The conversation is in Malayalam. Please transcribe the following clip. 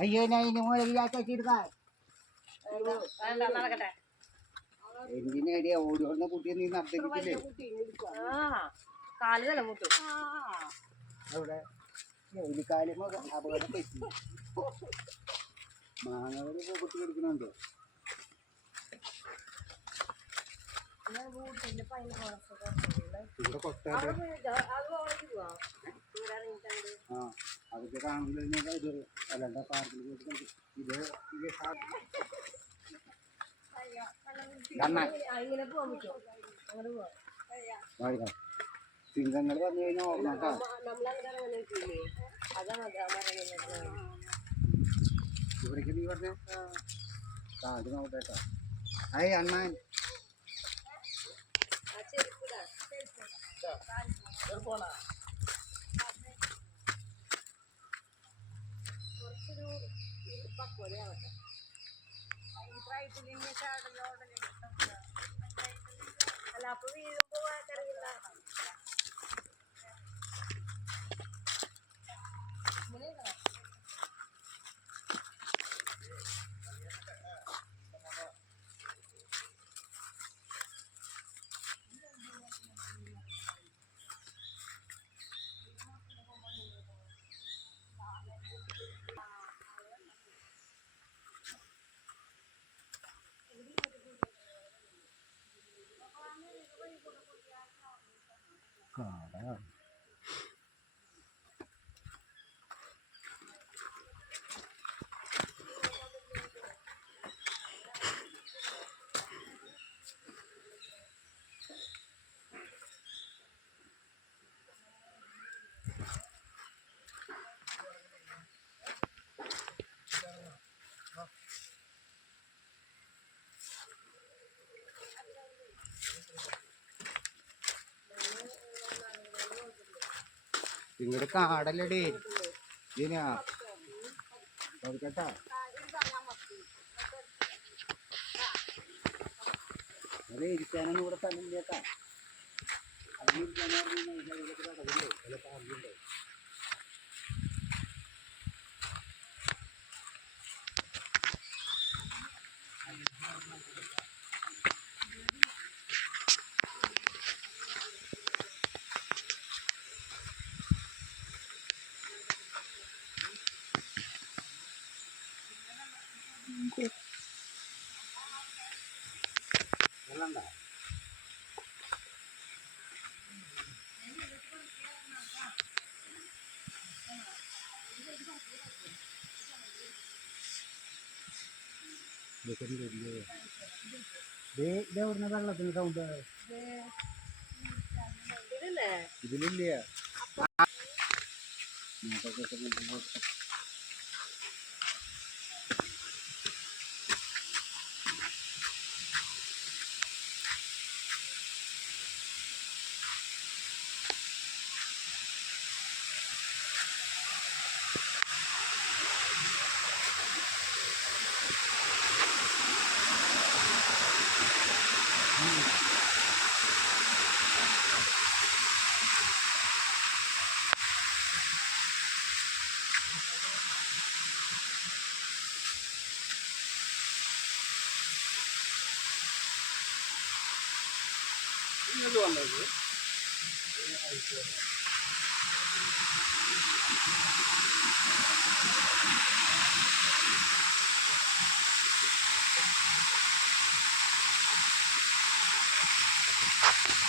അയ്യോ ഞാൻ ഇതിന് മുകളിൽ എന്തിനടിയാ ഓടി വന്ന കുട്ടിയെ നീ നർദ്ദിക്കില്ലേ അവിടെ ജോലിക്കാലും അപകടം പറ്റി മാനവര് കുട്ടി കൊടുക്കുന്നുണ്ടോ ഇവിടെ കൊട്ടാ ആ അതൊക്കെ കാണുന്നത് ഇത് അല്ലാണ്ട പാർക്കിൽ പോയിട്ട് ഇത് സിംഗങ്ങൾ വന്നു കഴിഞ്ഞാൽ ഓർമ്മ ഇവിടേക്ക് നീ പറഞ്ഞ കാട് നോക്കട്ടാ അയ് അണ്ണാൻ അല്ല അപ്പൊ വീഴുമ്പോ അറിയില്ല കാടാ ഇങ്ങോട്ട് കാടല്ലടി ഇതിനാ കേട്ടാ അത് ഇരിക്കാനൊന്നും ഇവിടെ സ്ഥലമില്ലേട്ടാ അതിരിക്കാനോ വെള്ളണ്ട ഇതെവിടുന്ന വെള്ളത്തിന് സൗണ്ട് ഇതിലില്ലേ ഇത് വന്നത്